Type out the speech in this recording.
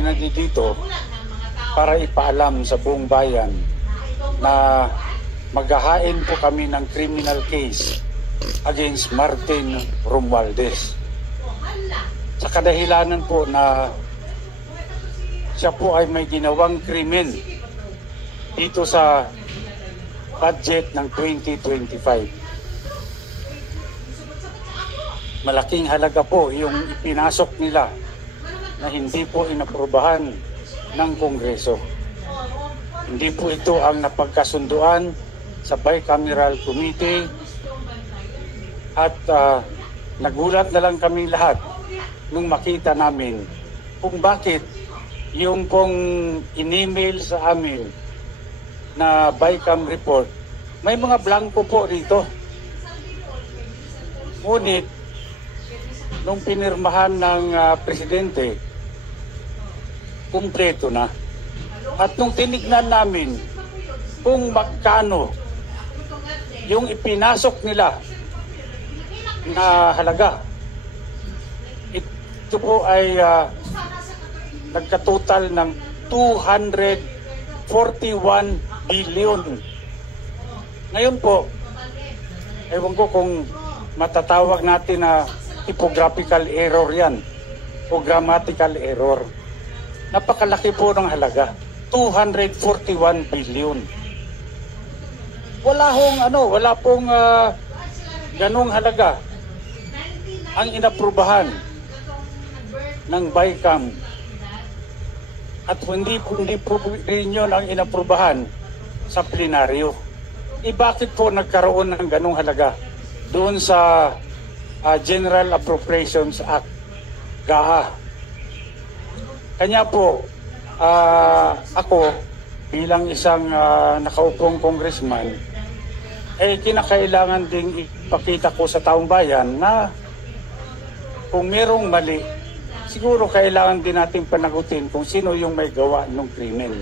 tayo nandito para ipaalam sa buong bayan na maghahain po kami ng criminal case against Martin Romualdez. Sa kadahilanan po na siya po ay may ginawang krimen dito sa budget ng 2025. Malaking halaga po yung ipinasok nila na hindi po inaprubahan ng Kongreso. Hindi po ito ang napagkasunduan sa Bicameral Committee at nagulat na lang kami lahat nung makita namin kung bakit yung pong in-email sa amin na Bicam report, may mga blanco po rito. Ngunit nung pinirmahan ng presidente, kumpleto na. At nung tinignan namin kung magkano yung ipinasok nila na halaga, ito po ay nagkatotal ng 241 billion. Ngayon po, ewan ko kung matatawag natin na typographical error yan o grammatical error. Napakalaki po ng halaga, 241 billion. Wala pong ganung halaga ang inaprubahan ng Bicam. At hindi po rin yun ang inaprubahan sa plenaryo. Bakit po nagkaroon ng ganung halaga doon sa General Appropriations Act, GAA? Kanya po, ako bilang isang nakaupong congressman, kinakailangan ding ipakita ko sa taong bayan na kung merong mali, siguro kailangan din natin panagutin kung sino yung may gawa ng krimen.